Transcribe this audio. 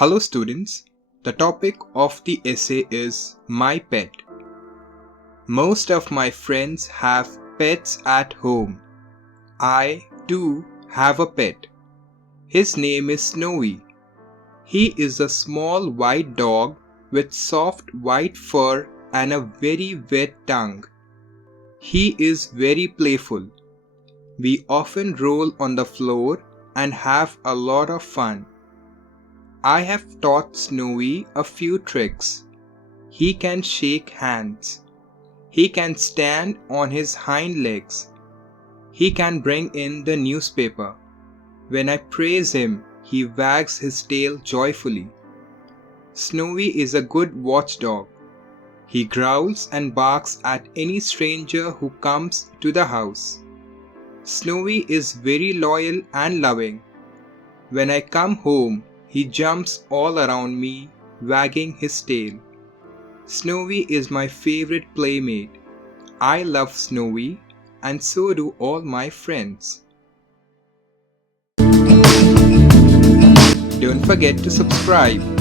Hello students, the topic of the essay is My Pet. Most of my friends have pets at home. I too have a pet. His name is Snowy. He is a small white dog with soft white fur and a very wet tongue. He is very playful. We often roll on the floor and have a lot of fun. I have taught Snowy a few tricks. He can shake hands. He can stand on his hind legs. He can bring in the newspaper. When I praise him, he wags his tail joyfully. Snowy is a good watchdog. He growls and barks at any stranger who comes to the house. Snowy is very loyal and loving. When I come home, he jumps all around me, wagging his tail. Snowy is my favorite playmate. I love Snowy, and so do all my friends. Don't forget to subscribe.